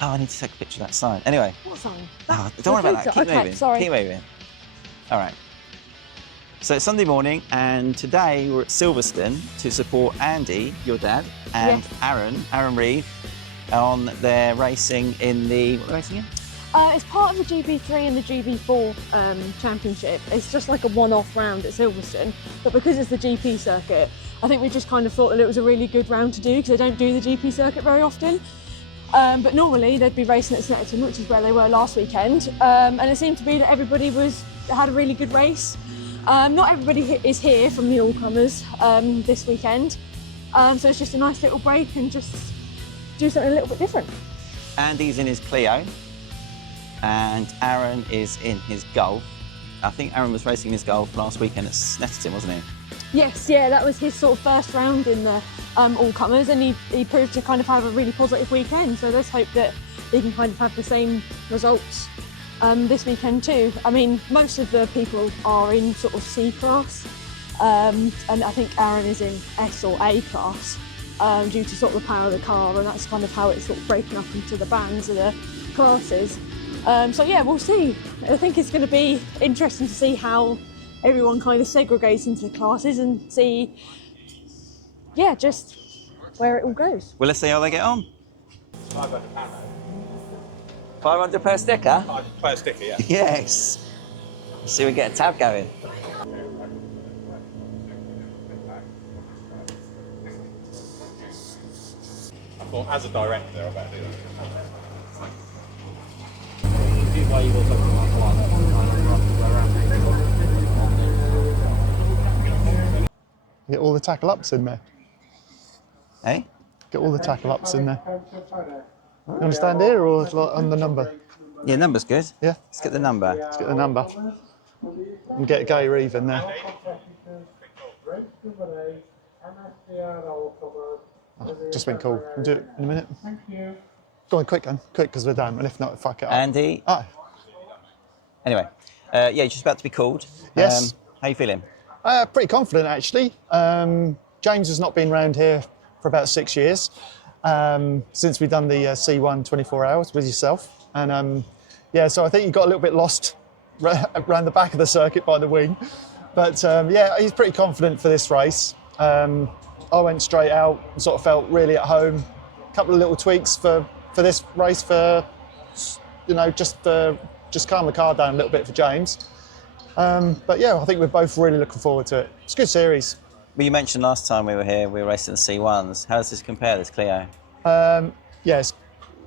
Oh, I need to take a picture of that sign. Anyway. What sign? Don't worry about that. Keep moving. Sorry. Keep moving. All right. So it's Sunday morning, and today we're at Silverstone to support Andy, your dad, and AReeve, on their racing in the, what are they racing in? It's part of the GB3 and the GB4 championship. It's just like a one-off round at Silverstone, but because it's the GP circuit, I think we just kind of thought that it was a really good round to do because they don't do the GP circuit very often. But normally they'd be racing at Snetterton, which is where they were last weekend, and it seemed to be that everybody had a really good race. Not everybody is here from the all-comers this weekend, so it's just a nice little break and just do something a little bit different. Andy's in his Clio, and Aaron is in his Golf. I think Aaron was racing his Golf last weekend at Snetterton, wasn't he? Yes, yeah, that was his sort of first round in the all-comers, and he proved to kind of have a really positive weekend, so let's hope that he can kind of have the same results this weekend too. I mean, most of the people are in sort of C class, and I think Aaron is in S or A class due to sort of the power of the car, and that's kind of how it's sort of breaking up into the bands of the classes. So yeah, we'll see. I think it's going to be interesting to see how everyone kind of segregates into the classes and see, yeah, just where it all goes. Well, let's see how they get on. 500 per sticker? 500 per sticker, yeah. Yes. See, we get a tab going. I thought, as a director, I better do that. Get all the tackle ups in there. Hey? Get all the tackle ups in there. You understand here or on the number? Yeah, number's good. Yeah? Let's get the number. Let's get the number. And get AReeve in there. Oh, just been cool. We'll do it in a minute. Go on, quick, then. Quick, because we're done. And if not, fuck it up. Andy? Ah. Anyway, yeah, you're just about to be called. Yes. How you feeling? Pretty confident, actually. James has not been around here for about 6 years, since we've done the C1 24 hours with yourself. And yeah, so I think he got a little bit lost around the back of the circuit by the wing. But yeah, he's pretty confident for this race. I went straight out and sort of felt really at home. A couple of little tweaks for this race for, you know, just calm the car down a little bit for James. But yeah, I think we're both really looking forward to it. It's a good series. Well, you mentioned last time we were here, we were racing the C1s. How does this compare, this Clio? Yes,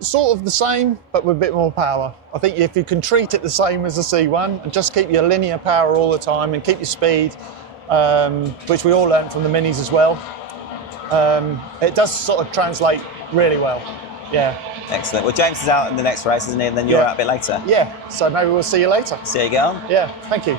sort of the same, but with a bit more power. I think if you can treat it the same as the C1 and just keep your linear power all the time and keep your speed, which we all learned from the minis as well, it does sort of translate really well. Yeah. Excellent. Well, James is out in the next race, isn't he? And then you're out a bit later. Yeah, so maybe we'll see you later. See you get on. Yeah, thank you.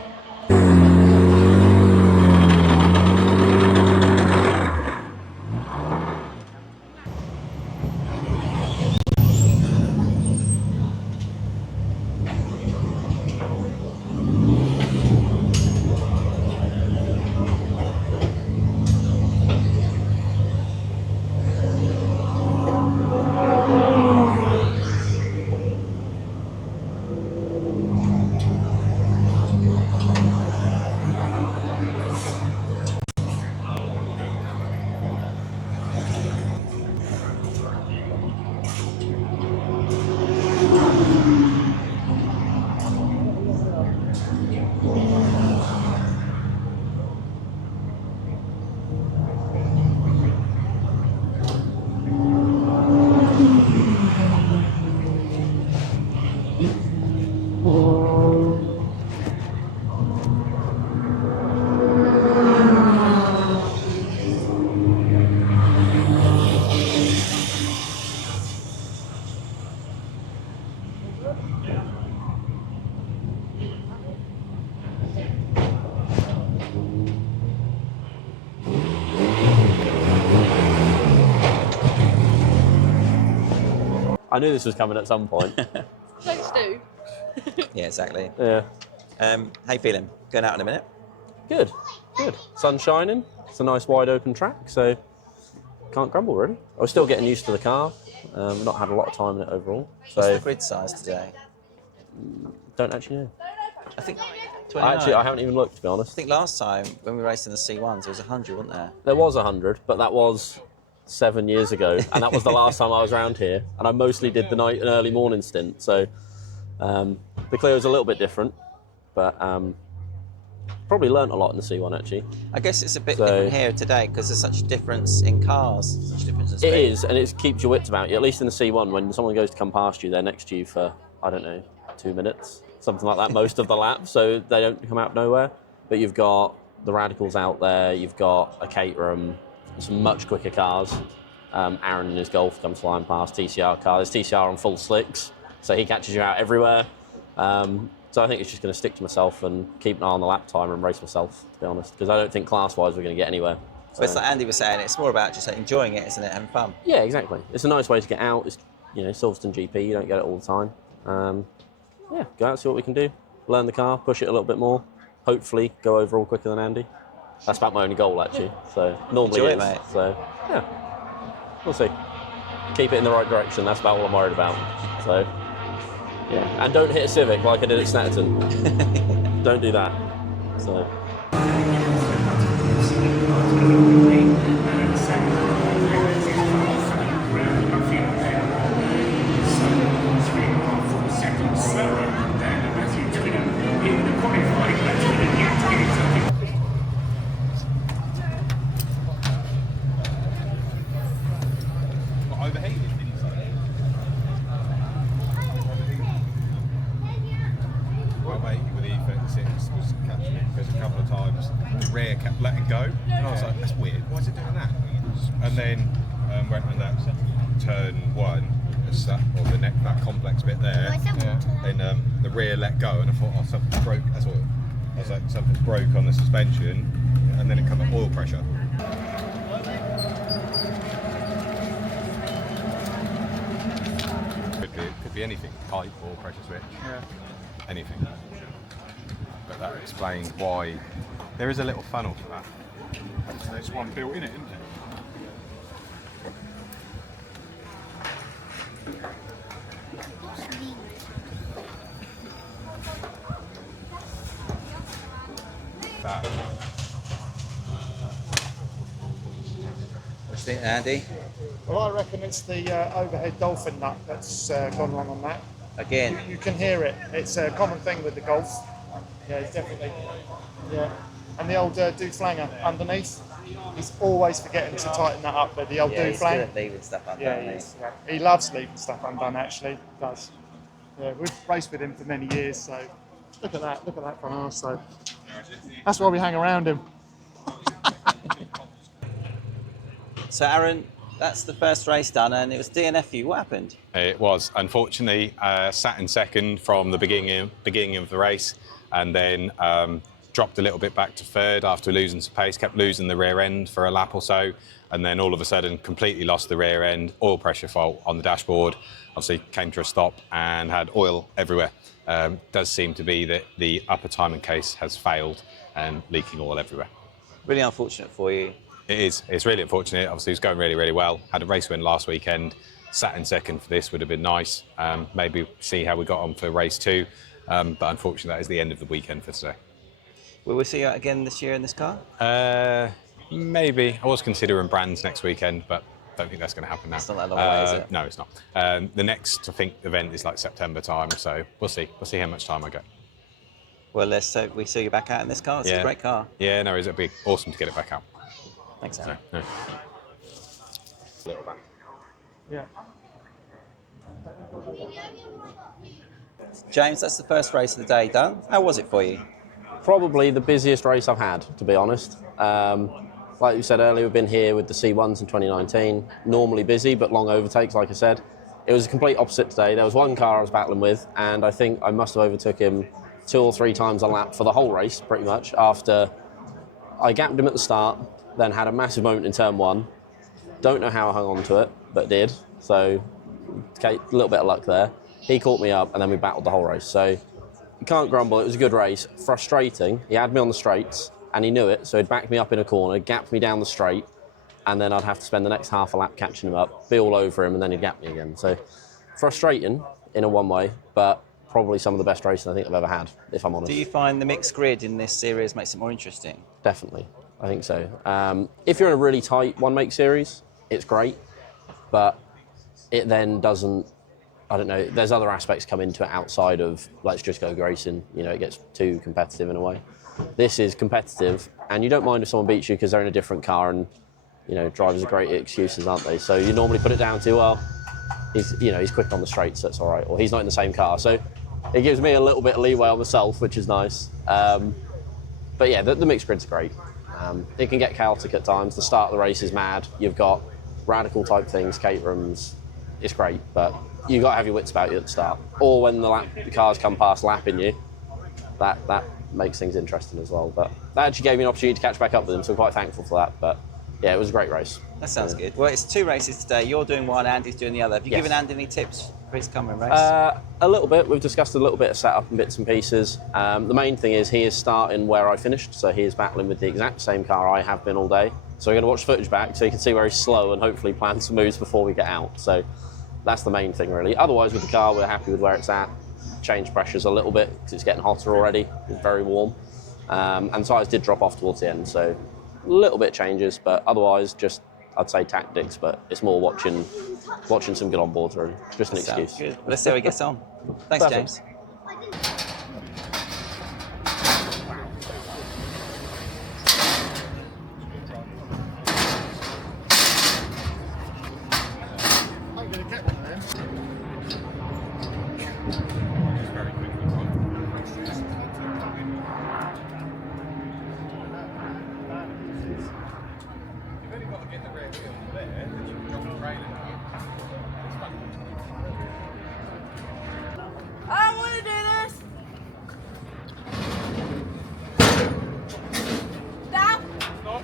I knew this was coming at some point. Thanks, Stu. Yeah, exactly. Yeah. How you feeling? Going out in a minute? Good, good. Sun's shining. It's a nice wide open track, so can't grumble really. I was still getting used to the car. Not had a lot of time in it overall. So What's the grid size today? don't actually know. I think 29. I haven't even looked, to be honest. I think last time when we raced in the C1s, there was 100, wasn't there? There was 100, but that was 7 years ago, and that was the last time I was around here. And I mostly did the night and early morning stint, so the Clio was a little bit different, but probably learnt a lot in the C1 actually. I guess it's a bit different here today because there's such a difference in cars, such a difference in speed. It is, and it keeps your wits about you. At least in the C1, when someone goes to come past you, they're next to you for, I don't know, 2 minutes, something like that, most of the lap, so they don't come out of nowhere. But you've got the Radicals out there, you've got a Caterham, some much quicker cars. Aaron in his Golf comes flying past, TCR car. There's TCR on full slicks, so he catches you out everywhere. So I think it's just going to stick to myself and keep an eye on the lap timer and race myself, to be honest, because I don't think class-wise we're going to get anywhere. So it's like Andy was saying, it's more about just enjoying it, isn't it? Having fun. Yeah, exactly. It's a nice way to get out. It's, you know, Silverstone GP, you don't get it all the time. Yeah, go out, see what we can do. Learn the car, push it a little bit more. Hopefully go overall quicker than Andy. That's about my only goal, actually. So normally Enjoy it it, is. mate. So, yeah, we'll see. Keep it in the right direction. That's about what I'm worried about. So, yeah. And don't hit a Civic like I did at Snetterton. Don't do that. So. Overheated, didn't you say? My mate with the E36 was catching it because a couple of times the rear kept letting go, and I was like, that's weird, why is it doing that? And then went on that turn one, or the neck, that complex bit there, and the rear let go, and I thought, oh, something's broke. That's all. I was like, something's broke on the suspension, and then it come up oil pressure. Could be anything, pipe or pressure switch, anything. But that explains why there is a little funnel for that. There's one built in it, isn't there? That. What do you think, Andy? Well, I reckon it's the overhead dolphin nut that's gone wrong on that. Again. You can hear it. It's a common thing with the Golf. Yeah, it's definitely. Yeah. And the old do-flanger underneath. He's always forgetting to tighten that up, but the old Yeah, he's good do-flanger. at leaving stuff undone. Yeah, he loves leaving stuff undone, actually. He does. Yeah, we've raced with him for many years, so look at that from our side. That's why we hang around him. So Aaron, that's the first race done, and it was DNF for you. What happened? It was, unfortunately, sat in second from the beginning of the race, and then dropped a little bit back to third after losing some pace, kept losing the rear end for a lap or so, and then all of a sudden completely lost the rear end, oil pressure fault on the dashboard. Obviously came to a stop and had oil everywhere. Does seem to be that the upper timing case has failed and leaking oil everywhere. Really unfortunate for you. It is. It's really unfortunate. Obviously, it was going really, really well. Had a race win last weekend. Sat in second for this would have been nice. Maybe see how we got on for race two. But unfortunately, that is the end of the weekend for today. Will we see you again this year in this car? Maybe. I was considering Brands next weekend, but don't think that's going to happen now. It's not that long away, is it? No, it's not. The next, I think, event is like September time, so we'll see. We'll see how much time I get. Well, we see you back out in this car. It's a great car. Yeah, no, it'd be awesome to get it back out. Thanks, Aaron. No. Little back. Yeah. James, that's the first race of the day done. How was it for you? Probably the busiest race I've had, to be honest. Like you said earlier, we've been here with the C1s in 2019. Normally busy, but long overtakes, like I said. It was a complete opposite today. There was one car I was battling with, and I think I must have overtook him 2 or 3 times a lap for the whole race, pretty much, after I gapped him at the start, then had a massive moment in turn 1. Don't know how I hung on to it, but did. So, okay, a little bit of luck there. He caught me up, and then we battled the whole race. So, you can't grumble. It was a good race. Frustrating. He had me on the straights, and he knew it. So he'd backed me up in a corner, gapped me down the straight, and then I'd have to spend the next half a lap catching him up, be all over him, and then he'd gap me again. So frustrating in a one way, but probably some of the best racing I think I've ever had, if I'm honest. Do you find the mixed grid in this series makes it more interesting? Definitely, I think so. If you're in a really tight one-make series, it's great, but it then doesn't, I don't know, there's other aspects come into it outside of let's just go racing. You know, it gets too competitive in a way. This is competitive, and you don't mind if someone beats you because they're in a different car, and, you know, drivers are great at excuses, aren't they? So you normally put it down to, well, he's quick on the straight, so it's all right, or he's not in the same car. So it gives me a little bit of leeway on myself, which is nice. But yeah, the mixed grid's great. It can get chaotic at times. The start of the race is mad. You've got radical type things, Caterhams. It's great, but you've got to have your wits about you at the start. Or when the cars come past lapping you, that makes things interesting as well. But that actually gave me an opportunity to catch back up with them, so I'm quite thankful for that. But yeah, it was a great race. That sounds good. Well, it's 2 races today. You're doing one, Andy's doing the other. Have you given Andy any tips for his coming race? A little bit. We've discussed a little bit of setup and bits and pieces. The main thing is he is starting where I finished, so he is battling with the exact same car I have been all day. So we're going to watch footage back so you can see where he's slow and hopefully plan some moves before we get out. So that's the main thing, really. Otherwise, with the car, we're happy with where it's at. Change pressures a little bit because it's getting hotter already. It's very warm. And tyres did drop off towards the end, so a little bit changes, but otherwise just, I'd say, tactics, but it's more watching some good onboards, really. Just an excuse. Good. Let's see how he gets on. Thanks, Perfect. James. I want to do this. Down. Stop.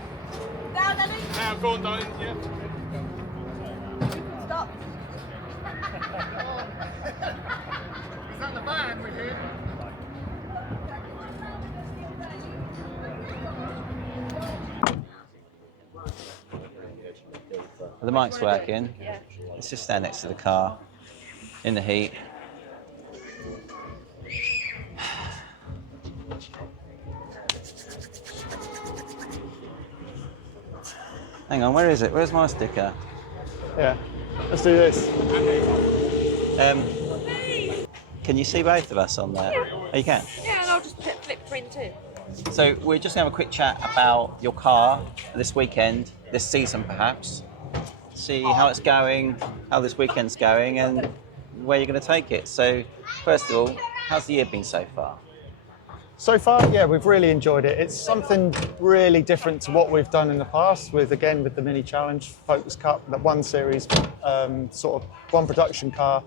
Down, Daddy. Now, go on, darling. Yeah. Stop. Is that the van we're here? The mic's working. Let's just stand next to the car in the heat. Hang on, where is it? Where's my sticker? Yeah, let's do this. Can you see both of us on there? Yeah. Oh, you can? Yeah, and I'll just flip print too. So we're just going to have a quick chat about your car this weekend, this season perhaps. See how it's going, how this weekend's going, and where you're going to take it. So first of all, how's the year been so far? So far, yeah, we've really enjoyed it. It's something really different to what we've done in the past with the mini challenge, Focus Cup, that one series, sort of one production car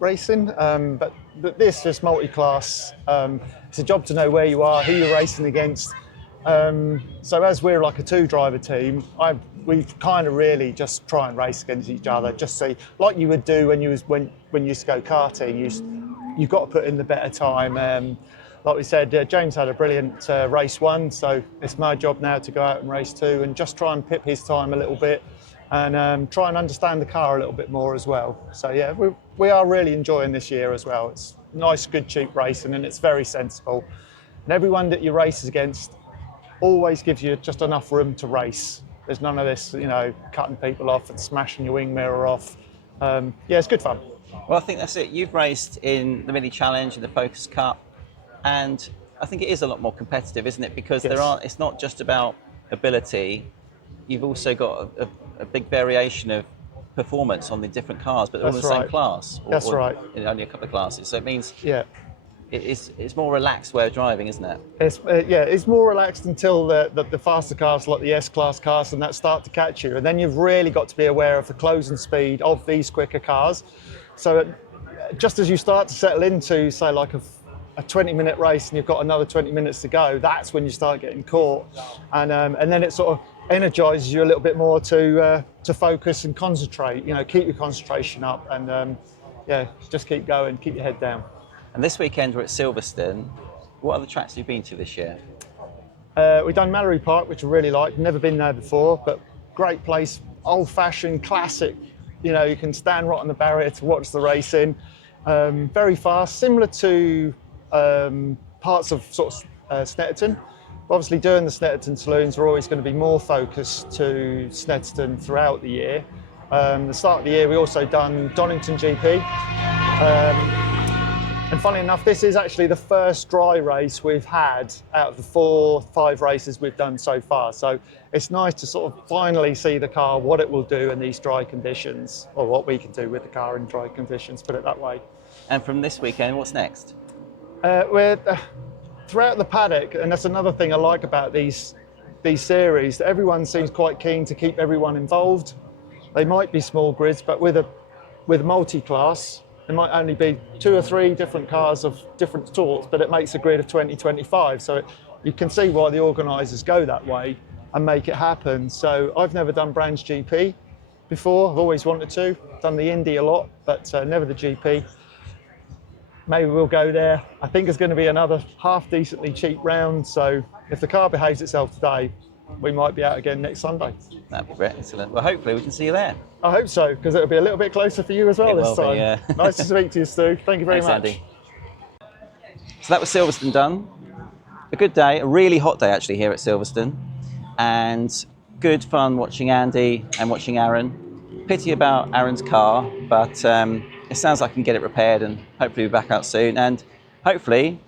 racing. But this multi-class, it's a job to know where you are, who you're racing against. So as we're like a 2-driver team, we kind of really just try and race against each other, just see, like you would do when you used to go karting, you've got to put in the better time. Like we said, James had a brilliant race 1, so it's my job now to go out and race 2 and just try and pip his time a little bit and try and understand the car a little bit more as well. So yeah, we are really enjoying this year as well. It's nice, good, cheap racing, and it's very sensible. And everyone that you race against always gives you just enough room to race. There's none of this, cutting people off and smashing your wing mirror off. Yeah, it's good fun. Well, I think that's it. You've raced in the Mini Challenge and the Focus Cup, and I think it is a lot more competitive, isn't it? Because Yes. it's not just about ability. You've also got a big variation of performance on the different cars, but they're all in the That's same right. class. That's right. In only a couple of classes. So it means Yeah. it's more relaxed way of driving, isn't it? It's more relaxed until the faster cars, like the S-Class cars, and that start to catch you. And then you've really got to be aware of the closing speed of these quicker cars. So just as you start to settle into, say, like a 20-minute race and you've got another 20 minutes to go, that's when you start getting caught. And then it sort of energizes you a little bit more to focus and concentrate, keep your concentration up and just keep going, keep your head down. And this weekend we're at Silverstone. What other tracks have you been to this year? We've done Mallory Park, which I really like. Never been there before, but great place, old-fashioned, classic. You know, you can stand right on the barrier to watch the racing. Very fast, similar to parts of sort of Snetterton. Obviously, doing the Snetterton saloons, we're always going to be more focused to Snetterton throughout the year. The start of the year, we also done Donington GP. And funny enough, this is actually the first dry race we've had out of the 4-5 races we've done so far. So it's nice to sort of finally see the car, what it will do in these dry conditions, or what we can do with the car in dry conditions, put it that way. And from this weekend, what's next? We're throughout the paddock, and that's another thing I like about these series, that everyone seems quite keen to keep everyone involved. They might be small grids, but with multi-class, there might only be 2 or 3 different cars of different sorts, but it makes a grid of 20, 25. So you can see why the organisers go that way and make it happen. So I've never done Brands GP before. I've always wanted to. Done the Indy a lot, but never the GP. Maybe we'll go there. I think there's going to be another half decently cheap round. So if the car behaves itself today, we might be out again next Sunday. That'd be great. Excellent. Well, hopefully we can see you there. I hope so, because it'll be a little bit closer for you as well It this will be, time. yeah. Nice to speak to you, Stu. Thank you very Thanks, much. Andy. So that was Silverstone done. A good day, a really hot day actually here at Silverstone, and good fun watching Andy and watching Aaron. Pity about Aaron's car, but it sounds like I can get it repaired and hopefully be back out soon. And hopefully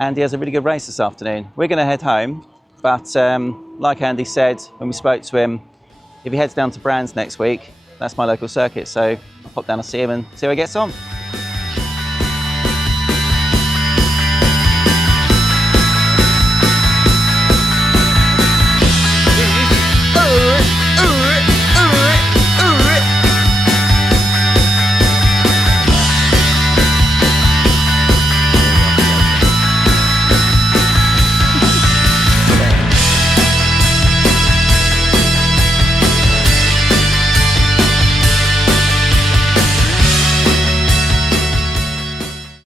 Andy has a really good race this afternoon. We're going to head home, but like Andy said when we spoke to him, if he heads down to Brands next week, that's my local circuit, so I'll pop down and see him and see how he gets on.